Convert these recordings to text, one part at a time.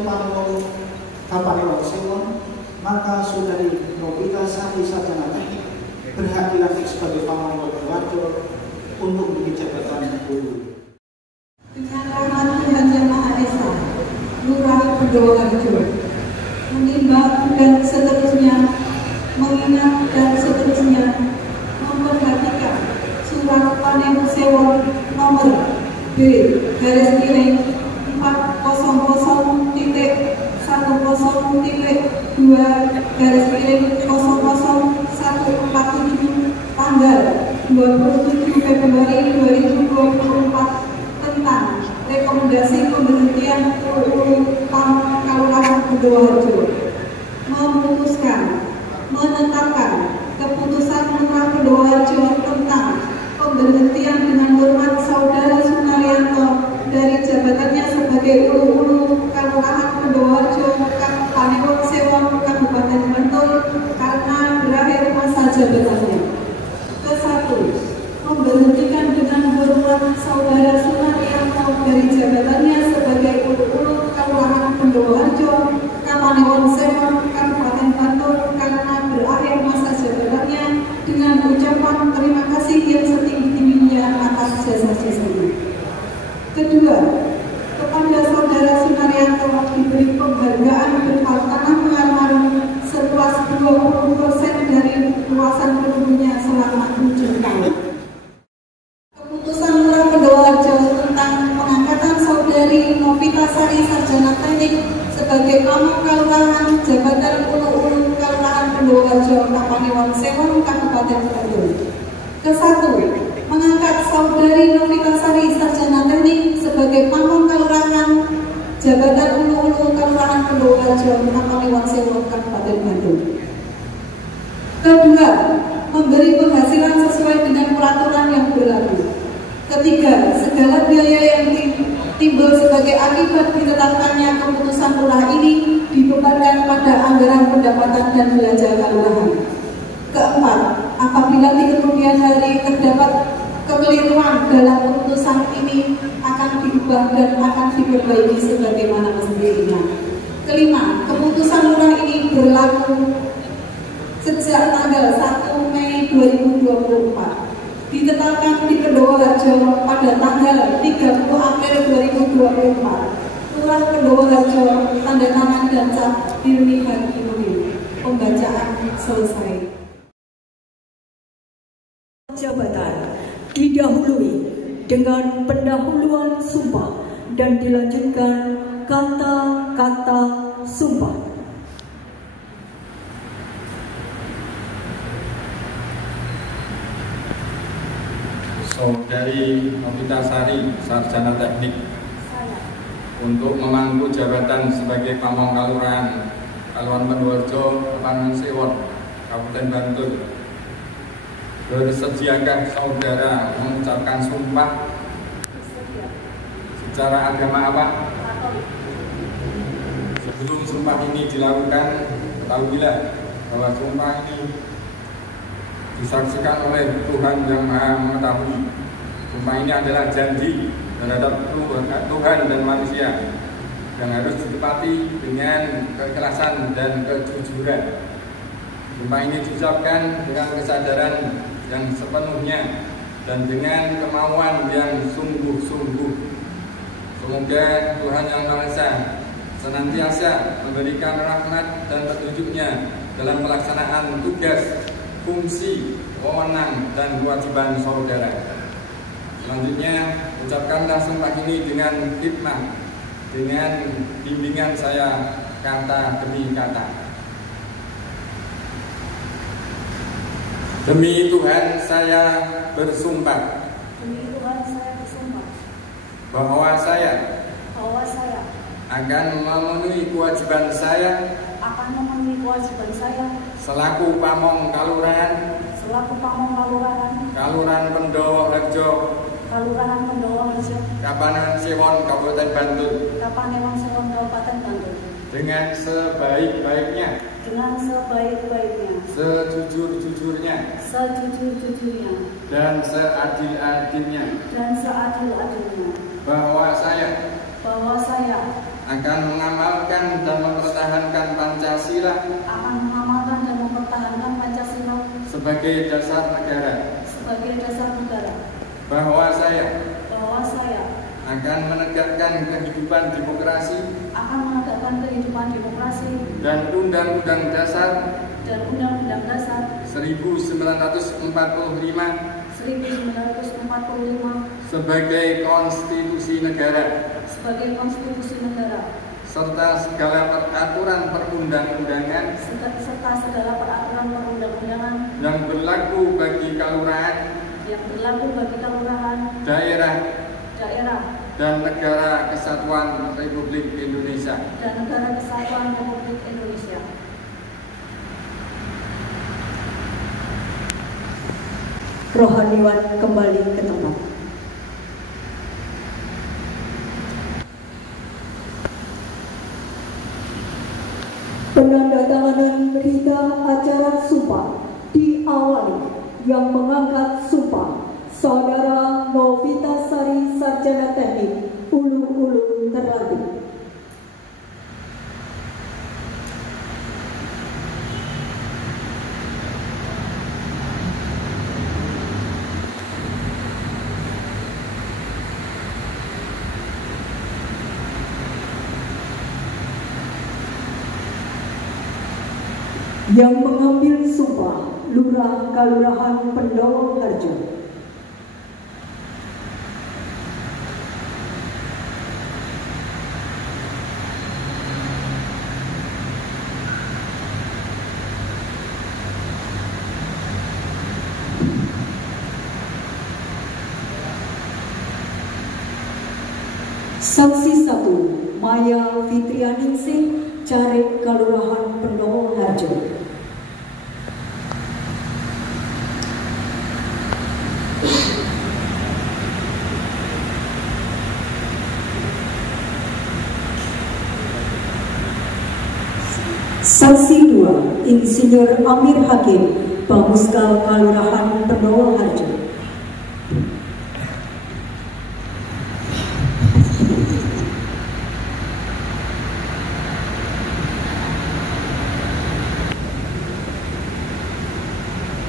sebagai Panewon Kapanewon Sewon, maka Saudari Novita Sari Sarjana Teknik berhak dilantik sebagai Pamonggo Purworejo untuk menduduki jabatan guru. Dengan rahmat Tuhan Yang Maha Esa, Lurah Purworejo, menimbang dan seterusnya, mengingat dan seterusnya, memperhatikan surat Panewon Sewon nomor B/10.2/000147 tanggal 27 Februari 2024 tentang rekomendasi pemberhentian UU Pamong Kalurahan Purworejo, memutuskan menetapkan keputusan Lurah Purworejo tentang pemberhentian dengan hormat Saudara Sunaryanto dari jabatannya sebagai Ulu-Ulu Kalurahan Purworejo, Panewon Sewon, Kabupaten Bantul karena berakhir masa jabatannya. Ke-1, memberhentikan dengan hormat Saudara Sunaryanto dari jabatannya sebagai Ulu-Ulu Kalurahan Purworejo, Panewon Sewon, Kabupaten Bantul karena berakhir masa jabatannya dengan ucapan terima kasih yang setinggi-tingginya atas jasa-jasanya. Kedua, kepada Saudara Sunaryanto diberi penghargaan berupa tanah Melarmaru seluas 20% dari luasan penduduknya selama 7 tahun. Keputusan Lurah Purworejo tentang pengangkatan Saudari Novita Sari Sarjana Teknik sebagai Pamong Kalurahan Jabatan Ulu-Ulu Kalurahan Purworejo, Panewon Sewon, Kabupaten Bantul. Ke-1, mengangkat Saudari Novita Sari Sarjana Teknik sebagai Pamong Kalurahan Jabatan Ulu-Ulu Kalurahan Purworejo, Panewon Sewon, Kabupaten Bantul. Kedua, memberi penghasilan sesuai dengan peraturan yang berlaku. Ketiga, segala biaya yang timbul sebagai akibat ditetapkannya keputusan lurah ini dibebankan pada anggaran pendapatan dan belanja kelurahan. Keempat, apabila di kemudian hari terdapat kekeliruan dalam keputusan ini akan diubah dan akan diperbaiki sebagaimana mestinya. Kelima, keputusan lurah ini berlaku sejak tanggal 1 Mei 2024. Ditetapkan di Purworejo pada tanggal 30 April 2024. Lurah Purworejo, tanda tangan dan cap Dirni Hakim. Pembacaan selesai. Jabatan didahului dengan pendahuluan sumpah dan dilanjutkan kata-kata sumpah. Saudari Novita Sari Sarjana Teknik untuk memangku jabatan sebagai Pamong Kalurahan Purworejo, Panewon Sewon, Kabupaten Bantul. Bersediakah saudara mengucapkan sumpah secara agama apa? Sebelum sumpah ini dilakukan, ketahuilah bahwa sumpah ini disaksikan oleh Tuhan Yang Maha Mengetahui. Sumpah ini adalah janji terhadap Tuhan dan manusia yang harus ditepati dengan keikhlasan dan kejujuran. Sumpah ini diucapkan dengan kesadaran yang sepenuhnya dan dengan kemauan yang sungguh-sungguh. Semoga Tuhan Yang Maha Esa senantiasa memberikan rahmat dan petunjuknya dalam pelaksanaan tugas, fungsi, wewenang, dan kewajiban saudara. Selanjutnya, ucapkanlah sumpah ini dengan hikmah, dengan bimbingan saya kata demi kata. Demi Tuhan saya bersumpah. Demi Tuhan saya bersumpah Bahwa saya akan memenuhi kewajiban saya selaku Pamong Kalurahan Kalurahan Purworejo, Panewon Sewon, Kabupaten Bantul, dengan sebaik-baiknya, sejujur-jujurnya, dan seadil-adilnya, bahwa saya akan mengamalkan dan mempertahankan Pancasila sebagai dasar negara, bahwa saya akan menegakkan kehidupan demokrasi dan Undang-Undang Dasar 1945 sebagai konstitusi negara, serta segala peraturan perundang-undangan yang berlaku bagi kelurahan, daerah, dan negara kesatuan Republik Indonesia. Rohaniwan kembali ke tempat. Penandatanganan berita acara sumpah diawali yang mengangkat sumpah Saudara Novitasari Sarjana Teknik Ulu-Ulu Terlatih. Yang mengambil sumpah Lurah Kalurahan Pendowo Harjo. Saksi 1 Maya Fitrianingsih, Carik Kalurahan Pendowo Harjo. Saksi 2 Insinyur Amir Hakim, Bamuskal Kalurahan Pendowo Harjo.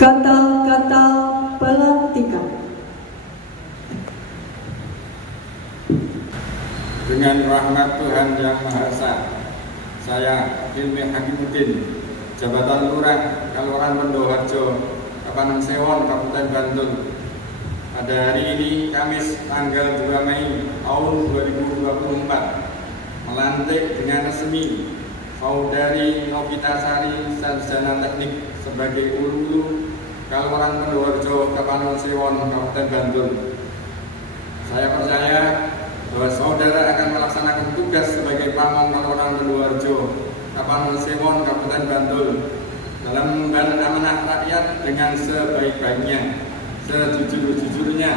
Kata-kata pelantikan. Dengan rahmat Tuhan Yang Maha Esa, saya Hilmi Hakimuddin, Jabatan Lurah Kalurahan Pendowo Harjo, Kapaneng Sewon, Kabupaten Bantul. Pada hari ini, Kamis tanggal 2 Mei tahun 2024, melantik dengan resmi Saudari Novitasari Sarjana Teknik sebagai Ulu-Ulu Kalurahan Pendowo Harjo, Kapaneng Sewon, Kabupaten Bantul. Saya percaya bahwa saudara akan melaksanakan tugas sebagai Pamong Kalurahan Pendowo Harjo, Kapaneng Sewon, Kabupaten Bantul dalam mengemban amanah rakyat dengan sebaik-baiknya, sejujur-jujurnya,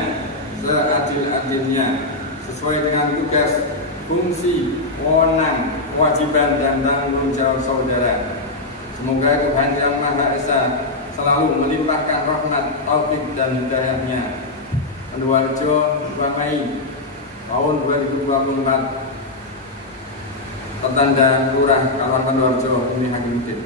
seadil-adilnya, sesuai dengan tugas, fungsi, wewenang, kewajiban, dan tanggung jawab saudara. Semoga Tuhan Yang Maha Esa selalu melimpahkan rahmat, taufik, dan hidayahnya. Pendowo Harjo, 2 Mei tahun 2024, tertanda Lurah Kalurahan Pendowo Harjo, Hilmi Hakimuddin.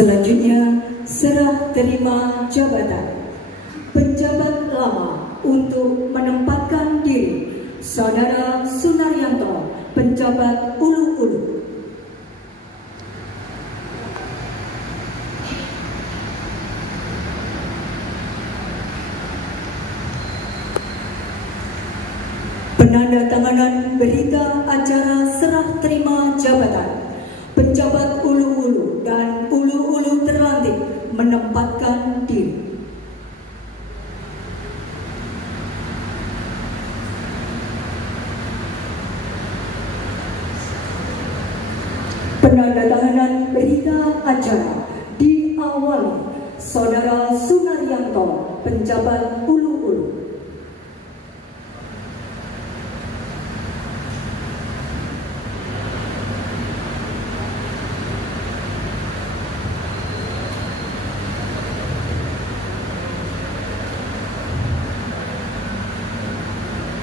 Selanjutnya, serah terima jabatan. Penjabat lama untuk menempatkan diri, Saudara Sunaryanto, Penjabat Ulu-Ulu. Penandatanganan berita acara serah terima jabatan Penjabat Ulu-Ulu dan Ulu-Ulu menempatkan diri. Penandatanganan berita acara diawali Saudara Sunaryanto, penjabat Ulu-Ulu.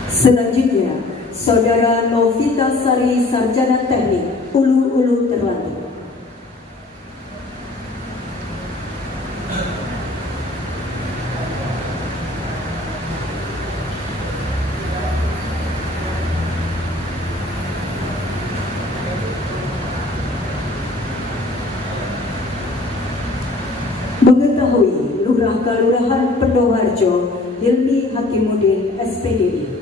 Selanjutnya, Saudara Novita Sari, Sarjana Teknik, Ulu-Ulu terlatih. Mengetahui Lurah Kelurahan Pendoharjo, Hilmi Hakimuddin, SPDI.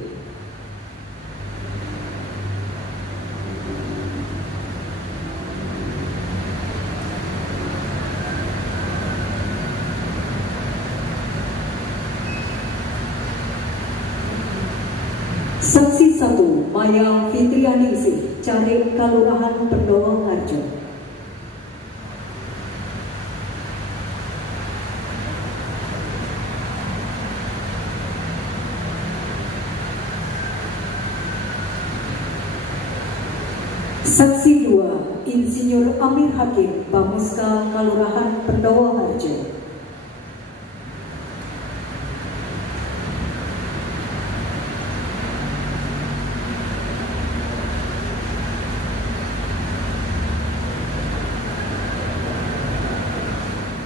Saksi 1, Maya Fitrianingsih, Carik Kelurahan Pendoharjo. Saksi 2, Insinyur Amir Hakim, Bamuska Kelurahan Pendoharjo.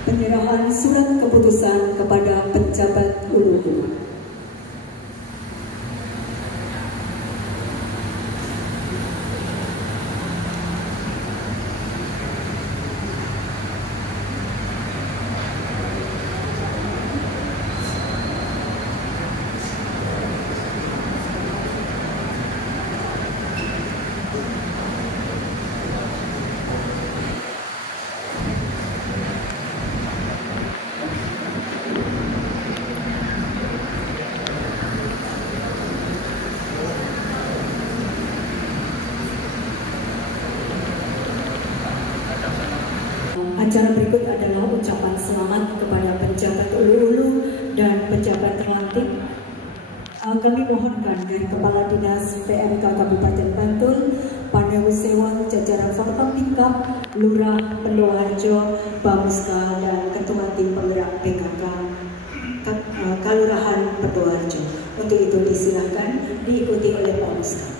Penyerahan surat keputusan kepada penjabat Ulu-Ulu. Acara berikut adalah ucapan selamat kepada penjabat Ulu-Ulu dan pejabat terlantik. Kami mohonkan dari Kepala Dinas PMK Kabupaten Bantul, Pandewu Sewon, jajaran Forkopimkab, Lurah Pendoharjo, Bamuska, dan Ketua Tim Penggerak PKK Kelurahan Pendoharjo. Untuk itu disilahkan diikuti oleh Bamuska.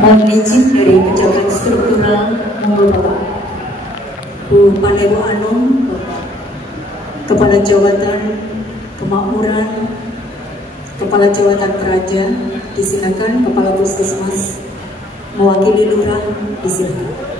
Mohon izin dari pejabat struktural, monggo Bapak Bu Pandewu Anung, Kepala Jawatan Kemakmuran, Kepala Jawatan Praja, disilakan. Kepala Puskesmas mewakili Lurah, disilakan.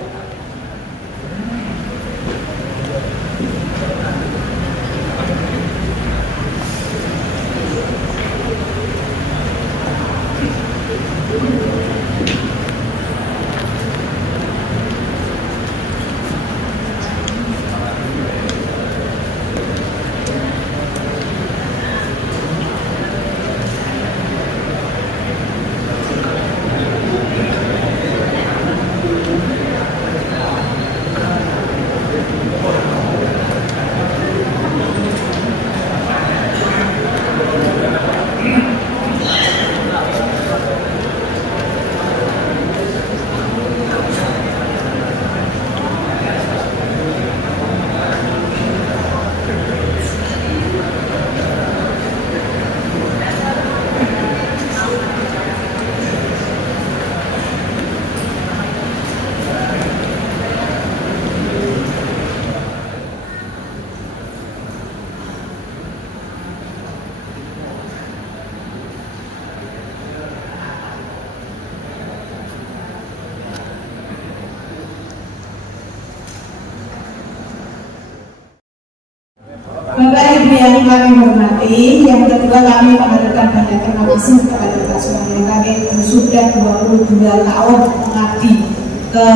Bapak Ibu yang kami hormati, yang kedua kami mengaturkan banyak terima kasih kepada Pak Sumarno kami sudah 22 tahun mengabdi ke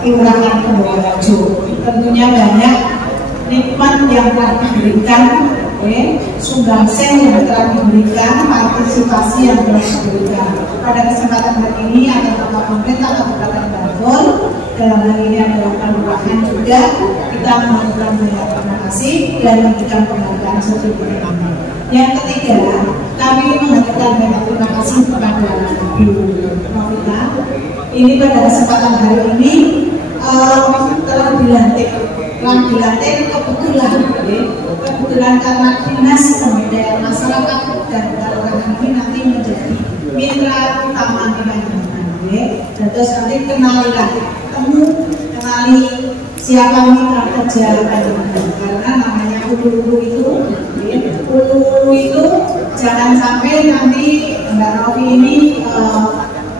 Kelurahan Pendowarjo. Tentunya banyak nikmat yang telah diberikan, sumbangsih yang telah diberikan, partisipasi yang telah diberikan. Pada kesempatan hari ini ada Bapak Pemerintah Kabupaten Bogor, dalam hal ini adalah kelurahan juga, kita mengaturkan banyak terima kasih dan memberikan penghargaan seperti ini. Yang ketiga, kami mengaturkan banyak terima kasih kepada Bu Novita. Ini pada kesempatan hari ini telah dilantik kebetulan karena Dinas Pemberdayaan Masyarakat dan kelurahan ini nanti menjadi mitra utama di Panjenengan. Terus nanti kenali siapa mitra kerja Panjenengan, karena namanya ulu itu jangan sampai nanti Mbak Novi ini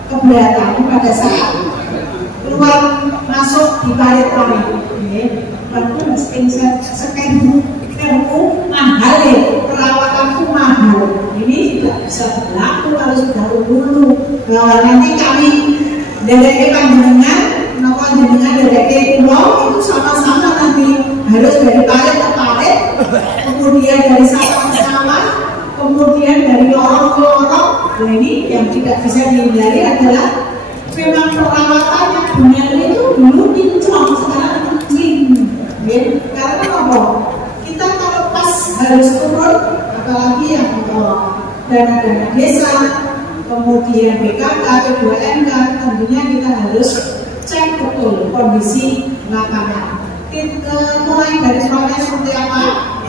keberatan pada saat keluar masuk di balik kami. Waktu sekianku mahal ya, perawatanku mahal. Ini tidak bisa berlaku kalau sudah dulu. Nanti kami dari Panjenengan, dari pulau itu sama-sama nanti harus dari palet ke palet, kemudian dari sawah ke sawah, kemudian dari lorong ke lorong. Nah, ini yang tidak bisa dihindari adalah memang perawatan yang benar itu dulu kinclong, sekarang kecil. Karena apa? Kita kalau pas harus turun, apalagi yang dana-dana desa, kemudian BKK, P2MK, tentunya kita harus cek betul kondisi lapangan. Mulai dari proses seperti apa,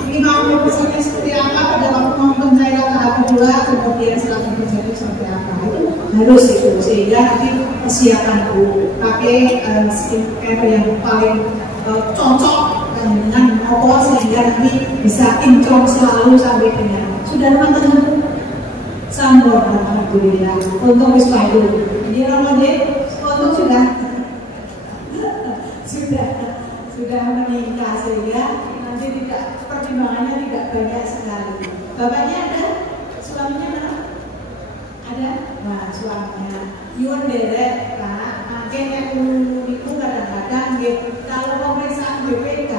50% seperti apa, pada waktu mau pencairan tahap kedua, kemudian setelah terjadi seperti apa, itu harus itu, sehingga nanti persiapan pakai skincare yang paling cocok dengan apa, sehingga nanti bisa kinclong selalu sampai dengan sudah matang sambal. Alhamdulillah untuk Wiswadu ini Ramadan untuk sudah meningkat, sehingga nanti tidak pertimbangannya tidak banyak sekali. Bapaknya ada, suaminya mana? Ada? Nah, suaminya Yun derek Pak, makanya itu kadang-kadang kalau pemeriksaan BPK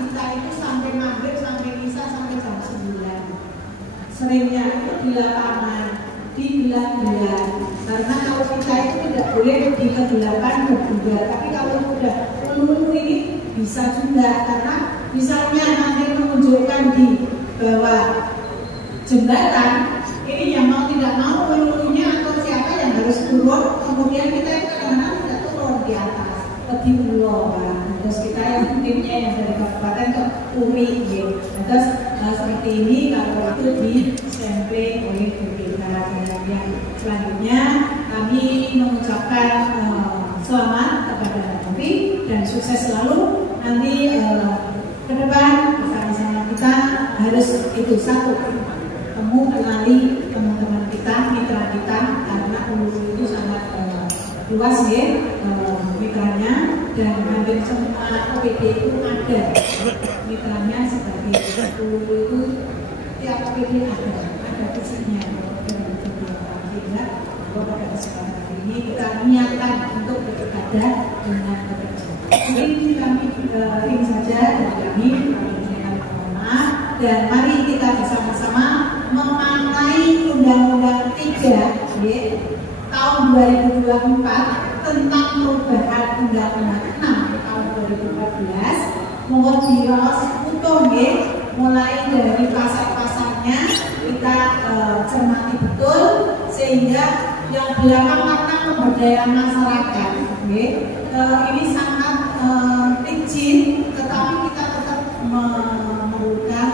kita itu sampai maghrib, sampai misa, sampai jam 9. Seringnya itu di lapangan, di bulan-bulan. Karena kalau kita itu tidak boleh di kegelapan berbuka, tapi kalau sudah ini bisa juga, karena misalnya nanti menunjukkan di bawah jembatan, ini yang mau tidak mau pelurunya atau siapa yang harus turun, kemudian kita itu kadang-kadang tidak turun di atas, pergi pulau kan. Terus kita yang timnya yang dari kabupaten ke Uri, gitu. Terus seperti ini kalau itu di sampling oleh BPK. Dan yang selanjutnya kami mengucapkan selamat kepada Novi dan sukses selalu. Nanti ke depan bersama-sama kita harus itu satu, kenali teman-teman kita, mitra kita, karena Ulu itu sangat luas ya mitranya, dan hampir semua OPD itu ada mitranya sebagai Ulu itu tiap OPD ada fisiknya. Sehingga pada kesempatan ini kita niatkan untuk beribadah dengan bekerja. Ini kami ini saja dari kami mohon maaf, dan mari kita bersama-sama memakai Undang-Undang 3 tahun 2024 tentang perubahan Undang-Undang 6 tahun 2014. Mohon diraos utuh mulai dari pasal-pasalnya kita cermati betul, sehingga yang belakang makna pemberdayaan masyarakat ini sangat licin, tetapi kita tetap memerlukan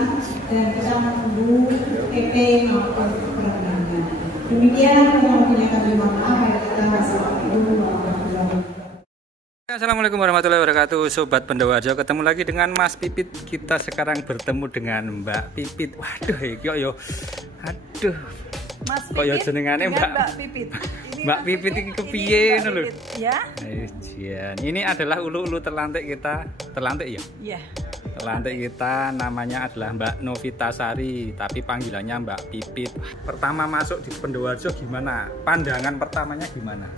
dan kita menunggu PP maupun perundangan. Demikian yang punya kami mohon maaf. Wassalamualaikum warahmatullahi wabarakatuh. Assalamualaikum warahmatullahi wabarakatuh, Sobat Pendowarjo. Ketemu lagi dengan Mas Pipit. Kita sekarang bertemu dengan Mbak Pipit. Waduh, yo, aduh. Mas Pipit, kok ya jenengane Mbak Pipit. Mbak Pipit iki kepiye ngono lho. Ya. Ini adalah ulu-ulu terlantik kita. Terlantik ya? Iya. terlantik kita namanya adalah Mbak Novitasari, tapi panggilannya Mbak Pipit. Pertama masuk di Pendowarjo gimana? Pandangan pertamanya gimana?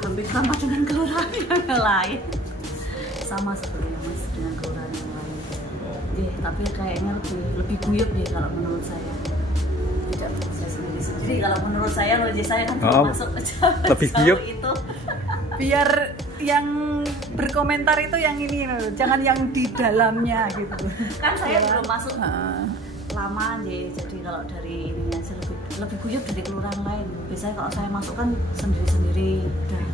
Hampir sama dengan kelurahan yang lain. Sama sebenarnya Mas dengan kelurahan yang lain. Tapi kayaknya lebih guyup deh kalau menurut saya. Tidak saya sendiri kalau menurut saya loh, saya kan belum masuk lebih guyup itu. Biar yang berkomentar itu yang ini loh, jangan yang di dalamnya gitu. Kan saya belum masuk lama jadi kalau dari ininya saya lebih guyup dari kelurahan lain. Biasanya kalau saya masuk kan sendiri-sendiri udah.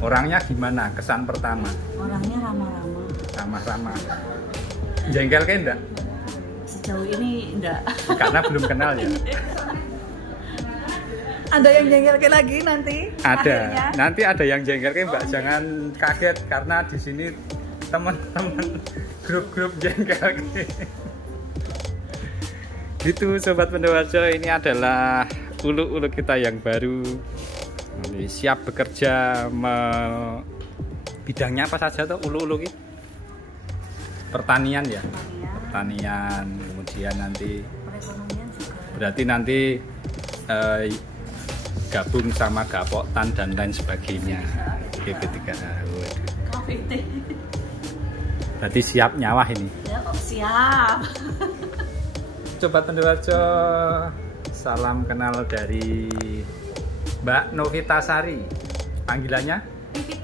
Orangnya gimana? Kesan pertama? Orangnya ramah-ramah. Ramah-ramah. Jengkel kan enggak? Sejauh ini enggak. Karena belum kenal ya. Ada yang jengkel lagi nanti? Ada. Akhirnya. Nanti ada yang jengkel Mbak. Jangan kaget karena di sini teman-teman grup-grup jengkel. Gitu Sobat Pendowarjo, ini adalah ulu-ulu kita yang baru. Ini siap bekerja. Bidangnya apa saja tuh ulu-ulu gitu? Pertanian ya? Pertanian, kemudian nanti perekonomian juga. Berarti nanti gabung sama Gapoktan dan lain sebagainya. GP3A. KPT. Berarti siap nyawah ini. Ya, siap. Sobat Pendowarjo, salam kenal dari Mbak Novitasari. Panggilannya? Pipit.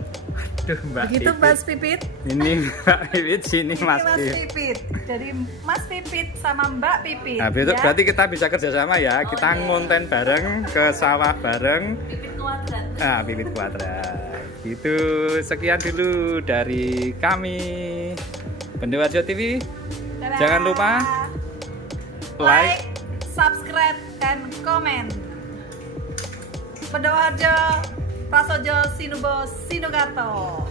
Aduh, Mbak Begitu Pipit. Mas Pipit. Ini Mbak Pipit, sini Mas Mas Pipit. Pipit. Jadi Mas Pipit sama Mbak Pipit. Nah, ya? berarti kita bisa kerjasama ya. Kita ngonten bareng, ke sawah bareng. Pipit kuadrat. Nah, Pipit kuadrat. Gitu, sekian dulu dari kami Pendowarjo TV. Dadah. Jangan lupa like, subscribe, dan komen. Pendowarjo, Prasojo Sinubo Sinugarto.